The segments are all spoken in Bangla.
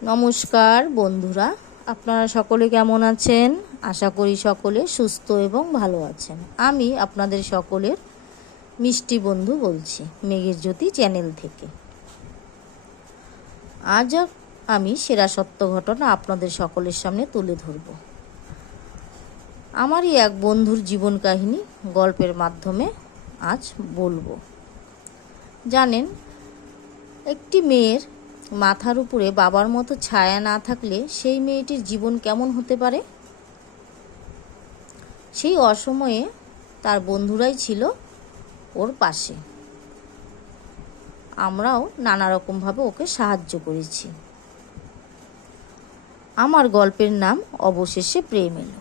নমস্কার বন্ধুরা, আপনারা সকলে কেমন আছেন? আশা করি সকলে সুস্থ এবং ভালো আছেন। আমি আপনাদের সকলের মিষ্টি বন্ধু বলছি মেঘের জ্যোতি চ্যানেল থেকে। আজ আমি সেরা সত্য ঘটনা আপনাদের সকলের সামনে তুলে ধরব। আমারই এক বন্ধুর জীবন কাহিনী গল্পের মাধ্যমে আজ বলবো। জানেন, একটি মেয়ের মাথার উপরে বাবার মতো ছায়া না থাকলে সেই মেয়েটির জীবন কেমন হতে পারে? সেই অসময়ে তার বন্ধুরাই ছিল ওর পাশে। আমরাও নানা রকমভাবে ওকে সাহায্য করেছি। আমার গল্পের নাম অবশেষে প্রেম এলো।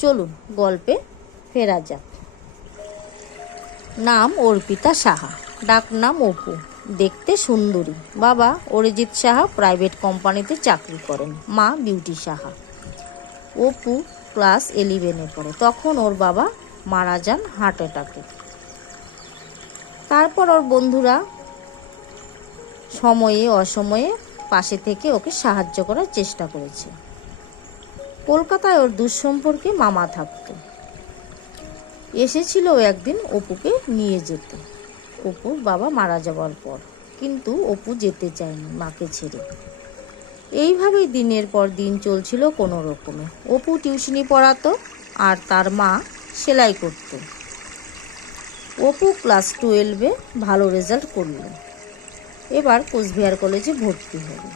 চলুন গল্পে ফেরা যাক। নাম অর্পিতা সাহা, ডাক নাম অপু, দেখতে সুন্দরী। বাবা অরিজিৎ সাহা প্রাইভেট কোম্পানিতে চাকরি করেন, মা বিউটি সাহা। অপু ক্লাস 11-এ পড়ে। তখন ওর বাবা মারা যান হার্ট অ্যাটাকে। তারপর ওর বন্ধুরা সময়ে অসময়ে পাশে থেকে ওকে সাহায্য করার চেষ্টা করেছে। কলকাতায় ওর দুঃসম্পর্কে মামা থাকতো। এসেছিল একদিন অপুকে নিয়ে যেতে অপুর বাবা মারা যাওয়ার পর, কিন্তু অপু যেতে চায়নি মাকে ছেড়ে। এইভাবেই দিনের পর দিন চলছিল কোনো রকমে। অপু টিউশনি পড়াতো আর তার মা সেলাই করত। অপু ক্লাস 12-এ ভালো রেজাল্ট করল। এবার কোচবিহার কলেজে ভর্তি হবে।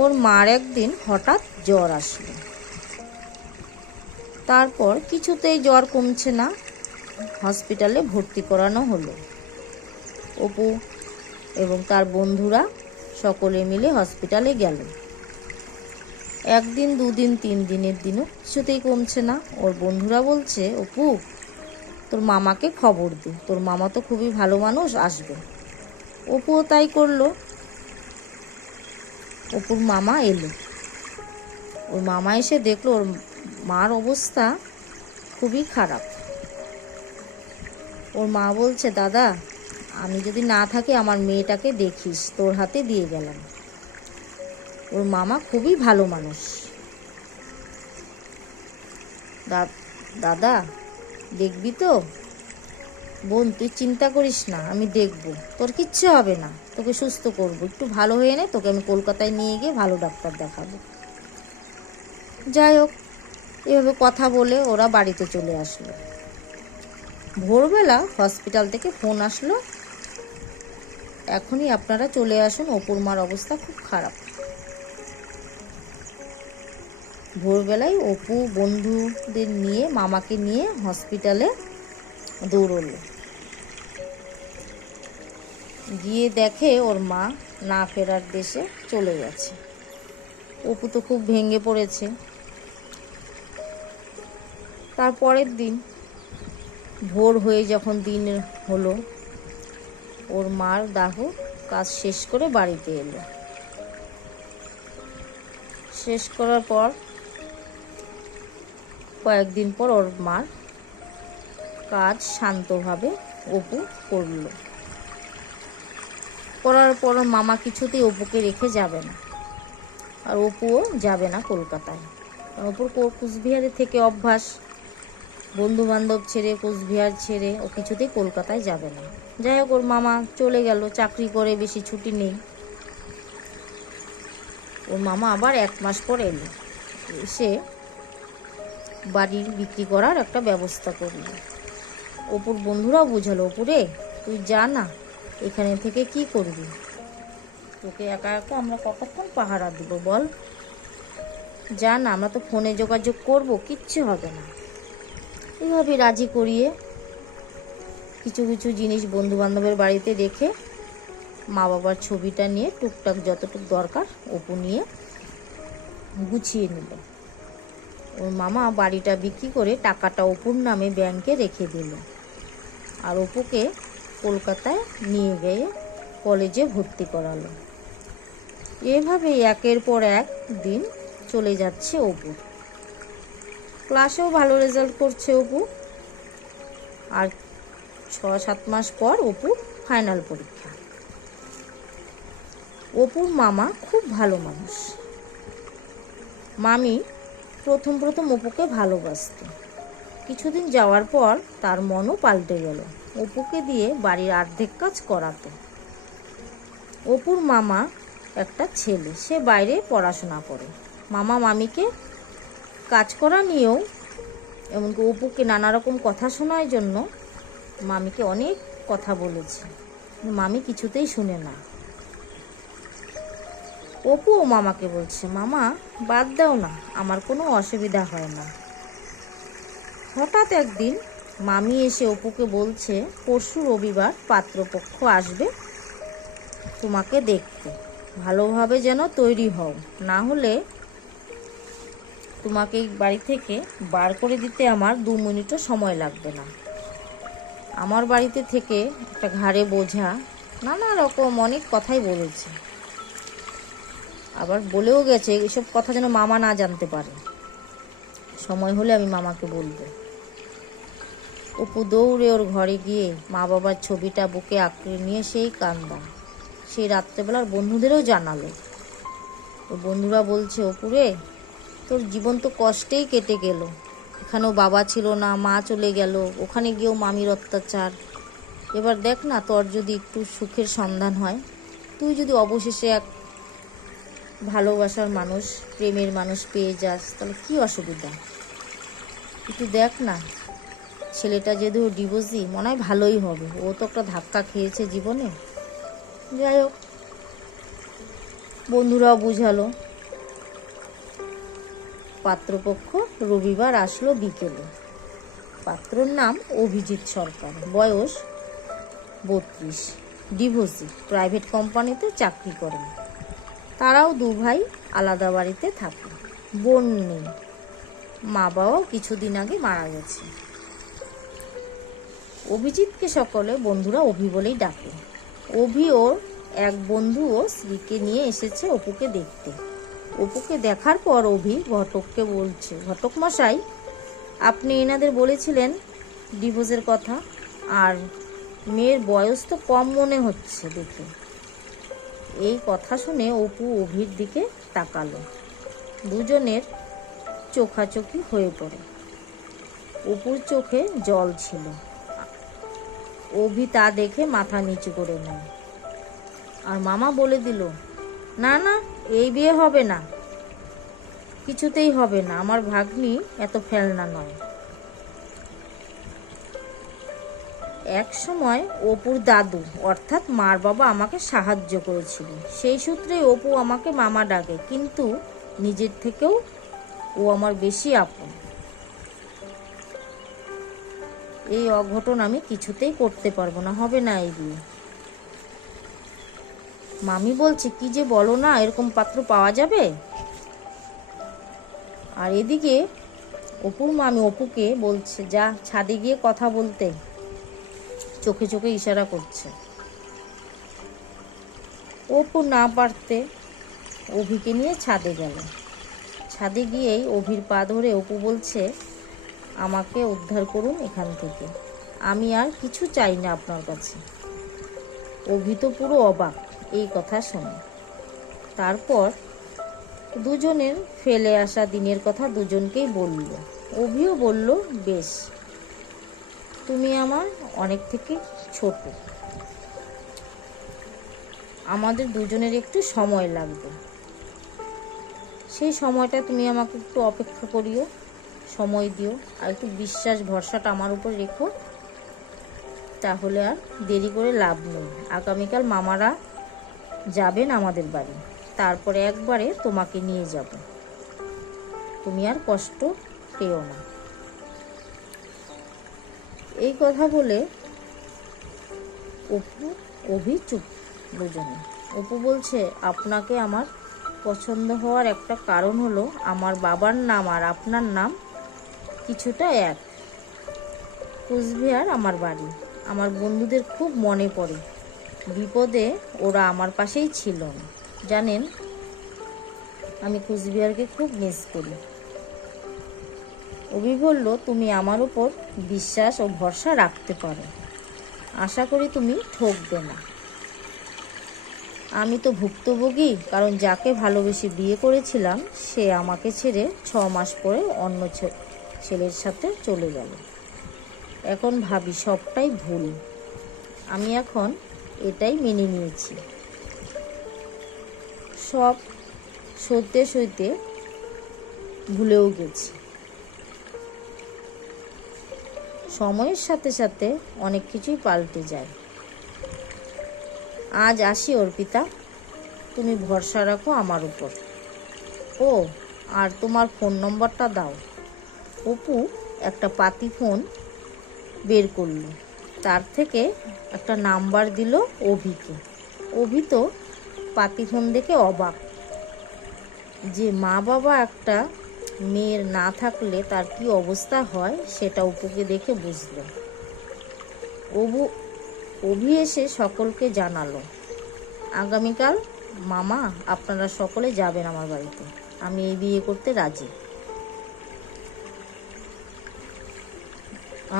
ওর মার একদিন হঠাৎ জ্বর আসলো। তারপর কিছুতেই জ্বর কমছে না, হসপিটালে ভর্তি করানো হলো। অপু এবং তার বন্ধুরা সকলে মিলে হসপিটালে গেল। একদিন, দুদিন, 3 দিনের দিনও কিছুতেই কমছে না। ওর বন্ধুরা বলছে, অপু তোর মামাকে খবর দে, তোর মামা তো খুবই ভালো মানুষ, আসবে। অপুও তাই করলো। অপুর মামা এলো। ওর মামা এসে দেখলো ওর মার অবস্থা খুবই খারাপ। ওর মা বলছে, দাদা আমি যদি না থাকি আমার মেয়েটাকে দেখিস, তোর হাতে দিয়ে গেলাম। ওর মামা খুবই ভালো মানুষ। দাদা দেখবি তো? বোন তুই চিন্তা করিস না, আমি দেখব, তোর কিচ্ছু হবে না, তোকে সুস্থ করব, একটু ভালো হয়ে নে, তোকে আমি কলকাতায় নিয়ে গিয়ে ভালো ডাক্তার দেখাবো। যাই হোক, এভাবে কথা বলে ওরা বাড়িতে চলে আসলো। ভোরবেলা হসপিটাল থেকে ফোন আসলো, এখনই আপনারা চলে আসুন, অপুর মার অবস্থা খুব খারাপ। ভোরবেলায় অপু বন্ধুদের নিয়ে মামাকে নিয়ে হসপিটালে দৌড়লো। গিয়ে দেখে ওর মা না ফেরার দেশে চলে গেছে। অপু তো খুব ভেঙে পড়েছে। তারপরের দিন ভোর হয়ে যখন দিন হলো, ওর মার দাহ কাজ শেষ করে বাড়িতে এলো। শেষ করার পর কয়েকদিন পর ওর মার কাজ শান্তভাবে অপু করলো। করার পর মামা কিছুতেই অপুকে রেখে যাবে না, আর অপুও যাবে না কলকাতায়। অপুর কোচবিহারে থেকে অভ্যাস, বন্ধু বান্ধব ছেড়ে, কোচবিহার ছেড়ে ও কিছুতেই কলকাতায় যাবে না। যাই হোক, ওর মামা চলে গেল, চাকরি করে, বেশি ছুটি নেই। ওর মামা আবার 1 মাস পর এলো। এসে বাড়ি বিক্রি করার একটা ব্যবস্থা করলো। অপুর বন্ধুরাও বুঝালো, অপুরে তুই যা না, এখানে থেকে কি করবি, তোকে একা একা আমরা কতক্ষণ পাহারা দিব বল, যা না, আমরা তো ফোনে যোগাযোগ করব, কিচ্ছু হবে না। এইভাবে রাজি করিয়ে কিছু কিছু জিনিস বন্ধু বান্ধবের বাড়িতে রেখে মা বাবার ছবিটা নিয়ে টুকটাক যতটুকু দরকার অপু নিয়ে গুছিয়ে নিল। ওর মামা বাড়িটা বিক্রি করে টাকাটা অপুর নামে ব্যাংকে রেখে দিল, আর অপুকে কলকাতায় নিয়ে গিয়ে কলেজে ভর্তি করালো। এভাবেই একের পর এক দিন চলে যাচ্ছে অপুর। ক্লাসেও ভালো রেজাল্ট করছে অপু। আর 6-7 মাস পর অপুর ফাইনাল পরীক্ষা। অপুর মামা খুব ভালো মানুষ। মামি প্রথম প্রথম অপুকে ভালোবাসত। কিছুদিন যাওয়ার পর তার মনও পাল্টে গেল। অপুকে দিয়ে বাড়ির অর্ধেক কাজ করাতো। অপুর মামা একটা ছেলে, সে বাইরে পড়াশোনা করে। মামা মামিকে কাজ করা নিয়েও, এমনকি অপুকে নানা রকম কথা শোনার জন্য মামিকে অনেক কথা বলেছে, মামি কিছুতেই শুনে না। অপু ও মামাকে বলছে, মামা বাদ দাও না, আমার কোনো অসুবিধা হয় না। হঠাৎ একদিন মামি এসে অপুকে বলছে, পরশু রবিবার পাত্রপক্ষ আসবে তোমাকে দেখতে, ভালোভাবে যেন তৈরি হও, না হলে তোমাকে এই বাড়ি থেকে বার করে দিতে আমার 2 মিনিটও সময় লাগবে না। আমার বাড়িতে থেকে একটা ঘাড়ে বোঝা, নানা রকম অনেক কথাই বলেছে। আবার বলেও গেছে এসব কথা যেন মামা না জানতে পারে, সময় হলে আমি মামাকে বলবো। অপু দৌড়ে ওর ঘরে গিয়ে মা বাবার ছবিটা বুকে আঁকড়ে নিয়ে সেই কান্দা। সেই রাত্রেবেলার বন্ধুদেরও জানালো। ও বন্ধুরা বলছে, অপুরে তোর জীবন তো কষ্টেই কেটে গেল, এখানেও বাবা ছিল না, মা চলে গেল, ওখানে গিয়েও মামির অত্যাচার। এবার দেখ না, তোর যদি একটু সুখের সন্ধান হয়, তুই যদি অবশেষে এক ভালোবাসার মানুষ, প্রেমের মানুষ পেয়ে যাস, তাহলে কি অসুবিধা? একটু দেখ না, ছেলেটা যদি ও ডিভোর্সি, মনে হয় ভালোই হবে। ও তো একটা ধাক্কা খেয়েছে জীবনে। যাই হোক, বন্ধুরাও বুঝালো। পাত্রপক্ষ রবিবার আসলো বিকেলে। পাত্রর নাম অভিজিৎ সরকার, বয়স 32, ডিভোর্সি, প্রাইভেট কোম্পানিতে চাকরি করেন। তারাও 2 ভাই আলাদা বাড়িতে থাকে, বোন নেই। মা বাবাও কিছুদিন আগে মারা গেছে। অভিজিৎকে সকলে বন্ধুরা অভি বলেই ডাকে। অভি ওর এক বন্ধু ও স্ত্রীকে নিয়ে এসেছে অপুকে দেখতে। অপুকে দেখার পর অভি ঘটককে বলছে, ঘটক মশাই, আপনি এনাদের বলেছিলেন ডিভোর্সের কথা, আর মেয়ের বয়স তো কম মনে হচ্ছে দেখে। এই কথা শুনে অপু অভির দিকে তাকালো। দুজনের চোখাচোখি হয়ে পড়ে। অপুর চোখে জল ছিল। অভি তা দেখে মাথা নিচু করে নেয়। আর মামা বলে দিল, না না, এই বিয়ে হবে না, কিছুতেই হবে না, আমার ভাগ্নি এত ফেলনা নয়। এক সময় অপুর দাদু অর্থাৎ মার বাবা আমাকে সাহায্য করেছিল, সেই সূত্রে অপু আমাকে মামা ডাকে, কিন্তু নিজের থেকেও ও আমার বেশি আপন। এই অঘটন আমি কিছুতেই করতে পারবো না, হবে না এই বিয়ে। মামি বলছে, কি যে বলো না, এরকম পাত্র পাওয়া যাবে? আর এদিকে অপুর মামি অপুকে বলছে, যা ছাদে গিয়ে কথা বলতে, চোখে চোখে ইশারা করছে। অপু না পারতে অভিকে নিয়ে ছাদে গেল। ছাদে গিয়েই অভির পা ধরে অপু বলছে, আমাকে উদ্ধার করুন এখান থেকে, আমি আর কিছু চাই না আপনার কাছে। অভি তো পুরো অবাক এই কথা শুনে। তারপর দুজনের ফেলে আসা দিনের কথা দুজনকেই বলল। অভিও বলল, বেশ, তুমি আমার অনেক থেকে ছোট, আমাদের দুজনের একটু সময় লাগবে, সেই সময়টা তুমি আমাকে একটু অপেক্ষা করিও, সময় দিও, আর একটু বিশ্বাস ভরসাটা আমার উপর রেখো, তাহলে আর দেরি করে লাভ নেই। আগামীকাল মামারা যাবেন আমাদের বাড়ি, তারপরে একবারে তোমাকে নিয়ে যাব, তুমি আর কষ্ট পেও না। এই কথা বলে অপু অভি চুপ। দুজনে। অপু বলছে, আপনাকে আমার পছন্দ হওয়ার একটা কারণ হলো আমার বাবার নাম আর আপনার নাম কিছুটা এক। কুচবিহার আমার বাড়ি, আমার বন্ধুদের খুব মনে পড়ে, বিপদে ওরা আমার পাশেই ছিল। জানেন, আমি কুচবিহারকে খুব মিস করি। অভি বলল, তুমি আমার উপর বিশ্বাস ও ভরসা রাখতে পারো, আশা করি তুমি ঠকবে না। আমি তো ভুক্তভোগী, কারণ যাকে ভালোবেসে বিয়ে করেছিলাম সে আমাকে ছেড়ে 6 মাস পরে অন্য ছেলের সাথে চলে গেল। এখন ভাবি সবটাই ভুল। আমি এখন এটাই মেনে নিয়েছি। সব সইতে সইতে ভুলেও গেছি। সময়ের সাথে সাথে অনেক কিছুই পাল্টে যায়। আজ আসি অর্পিতা, তুমি ভরসা রাখো আমার উপর। ও, আর তোমার ফোন নম্বরটা দাও। অপু একটা পাতি ফোন বের করলো, তার থেকে একটা নাম্বার দিল অভিকে। অভি তো পাতি ফোন দেখে অবাক, যে মা বাবা একটা মেয়ের না থাকলে তার কি অবস্থা হয় সেটা অপুকে দেখে বুঝল। অভি এসে সকলকে জানালো, আগামীকাল মামা আপনারা সকলে যাবেন আমার বাড়িতে, আমি এই বিয়ে করতে রাজি।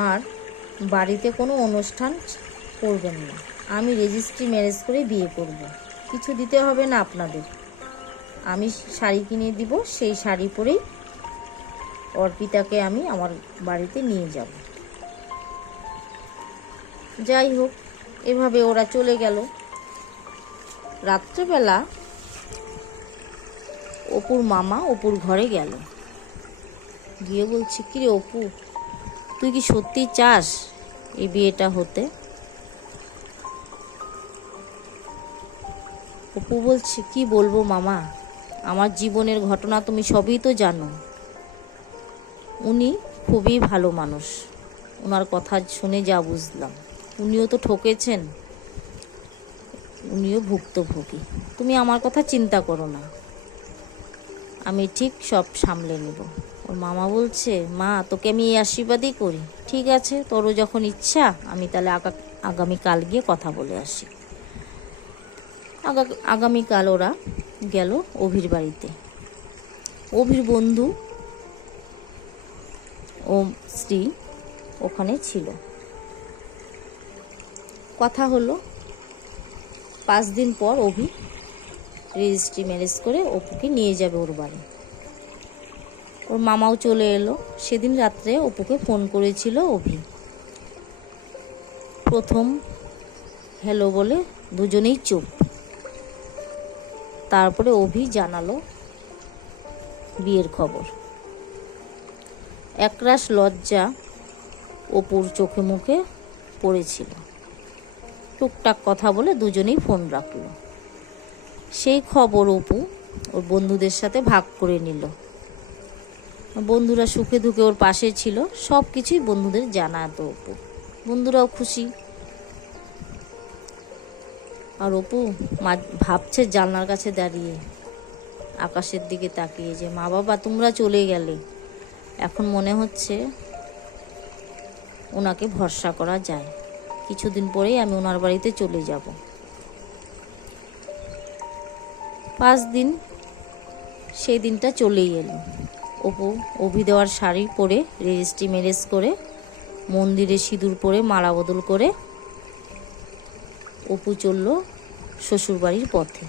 আর বাড়িতে কোনো অনুষ্ঠান করবেন না, আমি রেজিস্ট্রি ম্যারেজ করে বিয়ে করব। কিছু দিতে হবে না আপনাদের, আমি শাড়ি কিনে দিব, সেই শাড়ি পরেই অর্পিতাকে আমি আমার বাড়িতে নিয়ে যাব। যাই হোক, এভাবে ওরা চলে গেল। রাত্রেবেলা অপুর মামা অপুর ঘরে গেল, গিয়ে বলছে, কিরে অপু, তুই কি সত্যি চাস এই বিয়েটা হতে? অপু বলছে, কি বলবো মামা, আমার জীবনের ঘটনা তুমি সবই তো জানো। উনি খুবই ভালো মানুষ, ওনার কথা শুনে যা বুঝলাম। উনিও তো ঠকেছেন, উনিও ভুক্তভোগী। তুমি আমার কথা চিন্তা করো না, আমি ঠিক সব সামলে নেব। ওর মামা বলছে, মা তোকে আমি এই আশীর্বাদই করি। ঠিক আছে, তোরও যখন ইচ্ছা, আমি তাহলে আগামীকাল গিয়ে কথা বলে আসি। আগামীকাল ওরা গেল অভির বাড়িতে। অভির বন্ধু ও স্ত্রী ওখানে ছিল। কথা হলো 5 দিন পর অভি রেজিস্ট্রি ম্যারেজ করে অপুকে নিয়ে যাবে ওর বাড়ি। ওর মামাও চলে এলো। সেদিন রাত্রে অপুকে ফোন করেছিল অভি। প্রথম হ্যালো বলে দুজনেই চুপ। তারপরে অভি জানালো বিয়ের খবর। একরাশ লজ্জা অপুর চোখে মুখে পড়েছিল। টুকটাক কথা বলে দুজনেই ফোন রাখলো। সেই খবর অপু ওর বন্ধুদের সাথে ভাগ করে নিল। বন্ধুরা সুখে দুঃখে ওর পাশে ছিল, সব কিছুই বন্ধুদের জানাতো অপু। বন্ধুরাও খুশি। আর অপু ভাবছে জানলার কাছে দাঁড়িয়ে, আকাশের দিকে তাকিয়ে, যে মা বাবা তোমরা চলে গেলে, এখন মনে হচ্ছে ওনাকে ভরসা করা যায়। কিছুদিন পরেই আমি ওনার বাড়িতে চলে যাব। 5 দিন সেই দিনটা চলেই এলো। অপু অভি দেওয়ার শাড়ি পরে রেজিস্ট্রি ম্যারেজ করে মন্দিরে সিঁদুর পরে মালা বদল করে অপু চলল শ্বশুরবাড়ির পথে।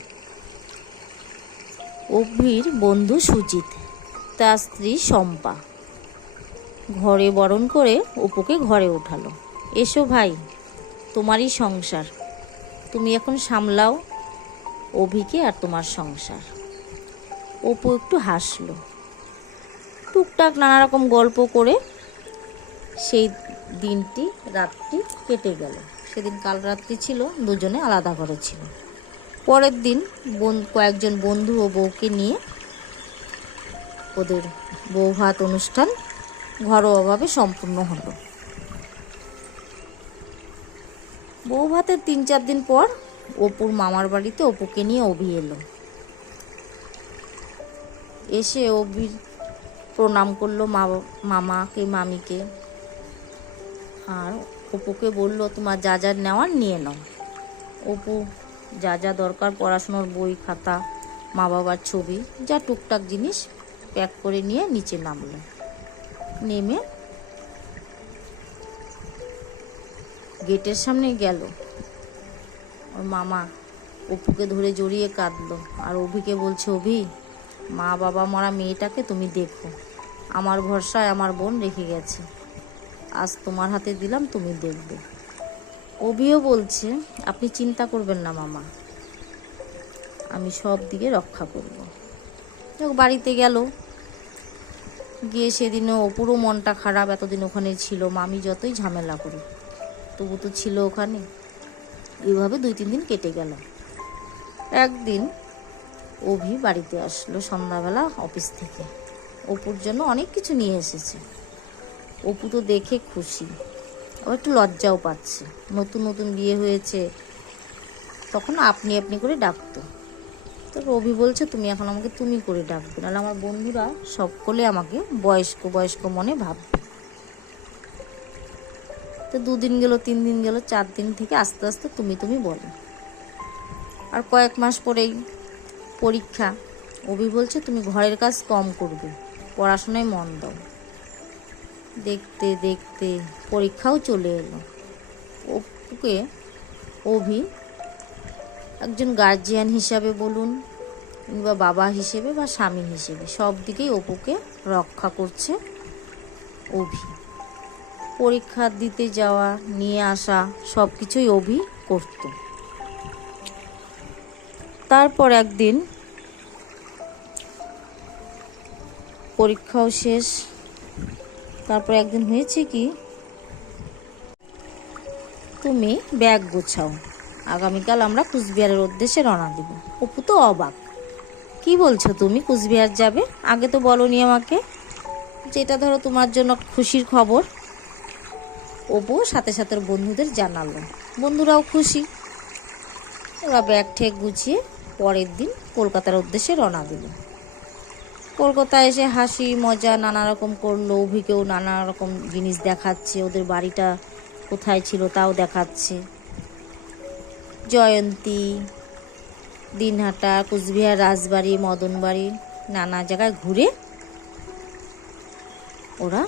অভির বন্ধু সুজিত, তার স্ত্রী শম্পা ঘরে বরণ করে অপুকে ঘরে ওঠালো। এসো ভাই, তোমারই সংসার, তুমি এখন সামলাও অভিকে আর তোমার সংসার। অপু একটু হাসলো। টুকটাক নানা রকম গল্প করে সেই দিনটি রাতটি কেটে গেল। সেদিন কাল রাত্রি ছিল, দুজনে আলাদা ঘরে ছিল। পরের দিন কয়েকজন বন্ধু ও বউকে নিয়ে ওদের বৌভাত অনুষ্ঠান ঘরোয়াভাবে সম্পূর্ণ হলো। বৌভাতের 3-4 দিন পর অপুর মামার বাড়িতে অপুকে নিয়ে অভি এলো। এসে অভির প্রণাম করলো মামাকে মামিকে, আর অপুকে বলল, তোমার যা যা নেওয়ার নিয়ে নাও। অপু যা যা দরকার, পড়াশোনার বই খাতা, মা বাবার ছবি, যা টুকটাক জিনিস প্যাক করে নিয়ে নিচে নামলো। নেমে গেটের সামনে গেল। ওর মামা অপুকে ধরে জড়িয়ে কাঁদলো। আর অভিকে বলছে, অভি, মা বাবা মরা মেয়েটাকে তুমি দেখো, আমার ভরসায় আমার বোন রেখে গেছে, আজ তোমার হাতে দিলাম, তুমি দেখবে। অভিও বলছে, আপনি চিন্তা করবেন না মামা, আমি সব দিকে রক্ষা করব। বাড়িতে গেল, গিয়ে সেদিনও অপুরও মনটা খারাপ, এতদিন ওখানে ছিল, মামি যতই ঝামেলা করে তবু তো ছিল ওখানে। এইভাবে 2-3 দিন কেটে গেল। একদিন অভি বাড়িতে আসলো সন্ধ্যাবেলা অফিস থেকে, অপুর জন্য অনেক কিছু নিয়ে এসেছে। অপু তো দেখে খুশি, আবার একটু লজ্জাও পাচ্ছে, নতুন নতুন বিয়ে হয়েছে, তখন আপনি আপনি করে ডাকতো। তারপর অভি বলছে, তুমি এখন আমাকে তুমি করে ডাকবে, নাহলে আমার বন্ধুরা সকলে আমাকে বয়স্ক বয়স্ক মনে ভাববে। তো 2 দিন গেল, 3 দিন গেল, 4 দিন থেকে আস্তে আস্তে তুমি তুমি বলো। আর কয়েক মাস পরেই পরীক্ষা। অভি বলছে, তুমি ঘরের কাজ কম করবে, পড়াশোনায় মন দাও। দেখতে দেখতে পরীক্ষাও চলে এলো। অপুকে অভি একজন গার্জিয়ান হিসাবে বলুন, কিংবা বাবা হিসেবে বা স্বামী হিসেবে, সব দিকেই অপুকে রক্ষা করছে অভি। পরীক্ষা দিতে যাওয়া, নিয়ে আসা, সব কিছুই অভি করত। তারপর একদিন পরীক্ষাও শেষ। তারপর একদিন হয়েছে কি, তুমি ব্যাগ গোছাও, আগামীকাল আমরা কুচবিহারের উদ্দেশ্যে রওনা দেব। অপু তো অবাক, কি বলছো তুমি, কুচবিহার যাবে? আগে তো বলোনি আমাকে, যেটা ধরো তোমার জন্য খুশির খবর। অপু সাথে সাথে বন্ধুদের জানালো, বন্ধুরাও খুশি। ওরা ব্যাগ ঠেক গুছিয়ে পরের দিন কলকাতার উদ্দেশ্যে রওনা দিল। কলকাতায় এসে হাসি মজা নানা রকম করলো, অভিকেও নানা রকম জিনিস দেখাচ্ছে, ওদের বাড়িটা কোথায় ছিল তাও দেখাচ্ছে। জয়ন্তী, দিনহাটা, কুচবিহার রাজবাড়ি, মদনবাড়ি, নানা জায়গায় ঘুরে ওরা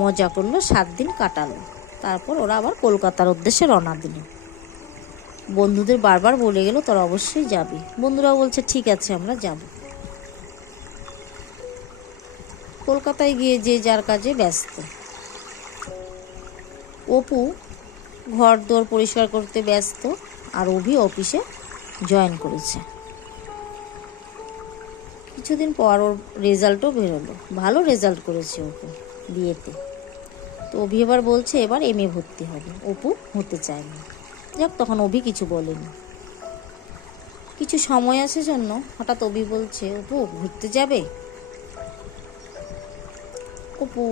মজা করলো, 7 দিন কাটালো। তারপর ওরা আবার কলকাতার উদ্দেশ্যে রওনা দিল। বন্ধুদের বারবার বলে গেল, তোরা অবশ্যই যাবি। বন্ধুরাও বলছে, ঠিক আছে আমরা যাব। কলকাতায় গিয়ে যে যার কাজে ব্যস্ত। অপু ঘর দোর পরিষ্কার করতে ব্যস্ত, আর অভি অফিসে জয়েন করেছে। কিছুদিন পর ওর রেজাল্টও বেরোলো, ভালো রেজাল্ট করেছে অপু বিয়েতে। তো অভি এবার বলছে, এবার MA ভর্তি হবে। অপু হতে চায়নি। যাক, তখন অভি কিছু বলেনি। কিছু সময় আছে জন্য হঠাৎ অভি বলছে, অপু ঘুরতে যাবে? অপু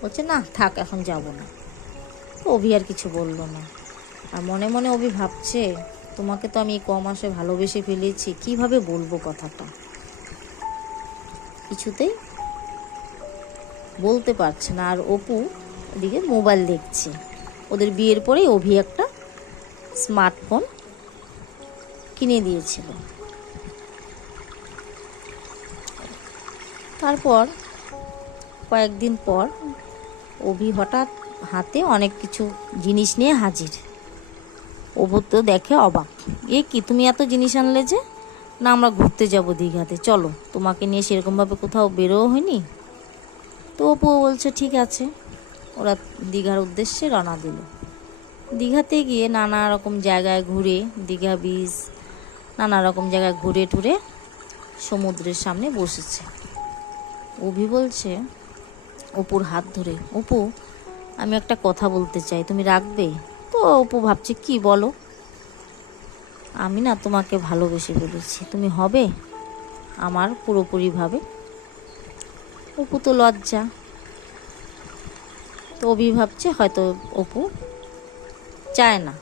বলছে, না থাক, এখন যাব না। অভি আর কিছু বলল না। আর মনে মনে অভি ভাবছে, তোমাকে তো আমি কমাসে ভালোবেসে ফেলেছি, কিভাবে বলবো কথাটা, কিছুতেই বলতে পারছে না। আর অপু ওদিকে মোবাইল দেখছে। ওদের বিয়ের পরেই অভি একটা স্মার্টফোন কিনে দিয়েছিল। তারপর কয়েকদিন পর অভি হঠাৎ হাতে অনেক কিছু জিনিস নিয়ে হাজির। অপু তো দেখে অবাক, এ কি, তুমি এত জিনিস আনলে যে? না, আমরা ঘুরতে যাব দীঘাতে, চলো, তোমাকে নিয়ে সেরকমভাবে কোথাও বেরোও হয়নি। তো অপু বলছে, ঠিক আছে। ওরা দীঘার উদ্দেশ্যে রওনা দিল। দীঘাতে গিয়ে নানা রকম জায়গায় ঘুরে, দীঘা বিচ, নানা রকম জায়গায় ঘুরে টুরে সমুদ্রের সামনে বসেছে। অভি বলছে অপুর হাত ধরে, অপু আমি একটা কথা বলতে চাই, তুমি রাখবে? তো অপু ভাবছে, কি বলো? আমি না তোমাকে ভালোবেসে ফেলেছি, তুমি হবে আমার পুরোপুরিভাবে। অপু তো লজ্জা। তো অভি ভাবছে হয়তো অপু চায় না।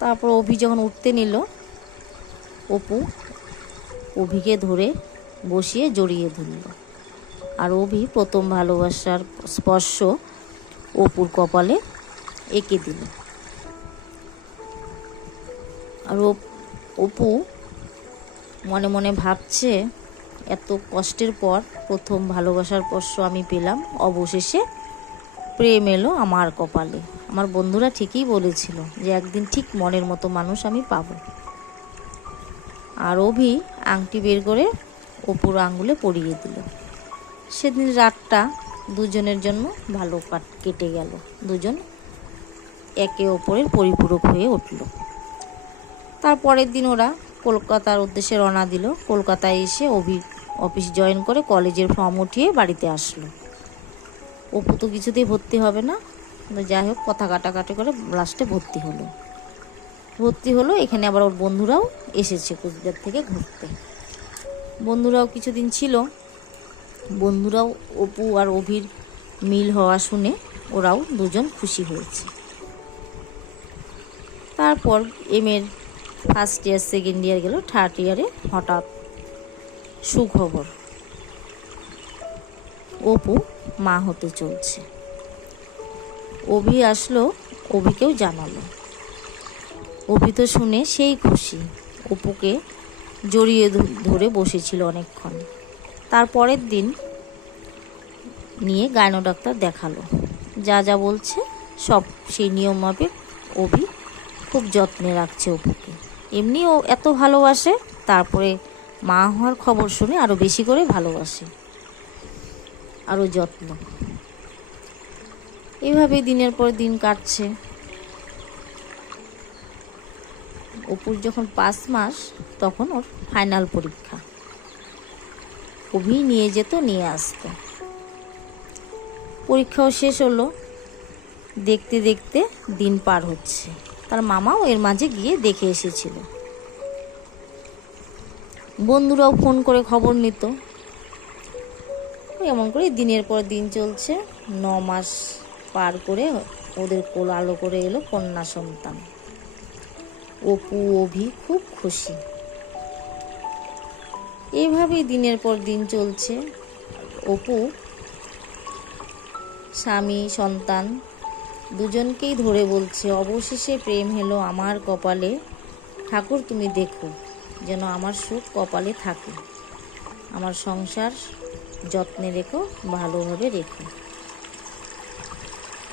তারপর অভি যখন উঠতে নিল, অপু অভিকে ধরে বসিয়ে জড়িয়ে ধরল। আর অভি প্রথম ভালোবাসার স্পর্শ অপুর কপালে এঁকে দিল। আর অপু মনে মনে ভাবছে, এত কষ্টের পর প্রথম ভালোবাসার স্পর্শ আমি পেলাম, অবশেষে প্রেম এলো আমার কপালে। আমার বন্ধুরা ঠিকই বলেছিল যে একদিন ঠিক মনের মতো মানুষ আমি পাবো। আর অভি আংটি বের করে অপুর আঙ্গুলে পরিয়ে দিল। সেদিন রাতটা দুজনের জন্য ভালো কেটে গেল। দুজন একে অপরের পরিপূরক হয়ে উঠল। তারপরের দিন ওরা কলকাতার উদ্দেশ্যে রওনা দিল। কলকাতায় এসে অভি অফিস জয়েন করে কলেজের ফর্ম উঠিয়ে বাড়িতে আসলো। অপু তো কিছুতেই ভর্তি হবে না, যাই হোক কথা কাটাকাটি করে লাস্টে ভর্তি হলো। এখানে আবার ওর বন্ধুরাও এসেছে কুচবিহার থেকে ঘুরতে। বন্ধুরাও কিছুদিন ছিল। বন্ধুরাও অপু আর অভির মিল হওয়া শুনে ওরাও দুজন খুশি হয়েছে। তারপর এর ফার্স্ট ইয়ার সেকেন্ড ইয়ার গেল, থার্ড ইয়ারে হঠাৎ সুখবর, অপু মা হতে চলছে। অভি আসলো, অভিকেও জানালো। অভি তো শুনে সেই খুশি, অপুকে জড়িয়ে ধরে বসেছিল অনেকক্ষণ। তারপরের দিন নিয়ে গাইনো ডাক্তার দেখালো। যা যা বলছে সব সেই নিয়ম মাফিক অভি খুব যত্নে রাখছে অপুকে। এমনি ও এত ভালোবাসে, তারপরে মা হওয়ার খবর শুনে আরও বেশি করে ভালোবাসে, আরও যত্ন। এভাবে দিনের পর দিন কাটছে। অপুর যখন 5 মাস তখন ওর ফাইনাল পরীক্ষা। অভি নিয়ে যেত, নিয়ে আসতো। পরীক্ষাও শেষ হলো। দেখতে দেখতে দিন পার হচ্ছে। তার মামাও এর মাঝে গিয়ে দেখে এসেছিল। বন্ধুরাও ফোন করে খবর নিত। এমন করে দিনের পর দিন চলছে। 9 মাস পার করে ওদের কোল আলো করে এলো কন্যা সন্তান। অপু অভি খুব খুশি। এইভাবেই দিনের পর দিন চলছে। অপু স্বামী সন্তান দুজনকেই ধরে বলছে, অবশেষে প্রেম হলো আমার কপালে, ঠাকুর তুমি দেখো যেন আমার সুখ কপালে থাকে, আমার সংসার যত্নে রেখো, ভালোভাবে রেখো।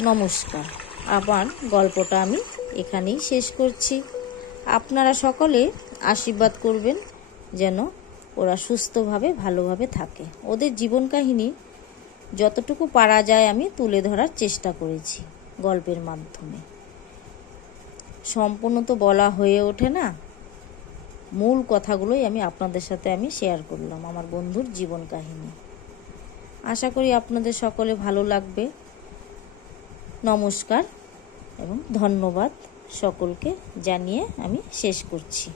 নমস্কার। আবার গল্পটা আমি এখানেই শেষ করছি। আপনারা সকলে আশীর্বাদ করবেন যেন ওরা সুস্থভাবে ভালোভাবে থাকে। ওদের জীবন কাহিনী যতটুকু পারা যায় আমি তুলে ধরার চেষ্টা করেছি গল্পের মাধ্যমে। সম্পূর্ণ তো বলা হয়ে ওঠে না, মূল কথাগুলোই আপনাদের সাথে শেয়ার করলাম, আমার বন্ধুর জীবন কাহিনী। আশা করি আপনাদের সকলে ভালো লাগবে। নমস্কার এবং ধন্যবাদ সকলকে জানিয়ে আমি শেষ করছি।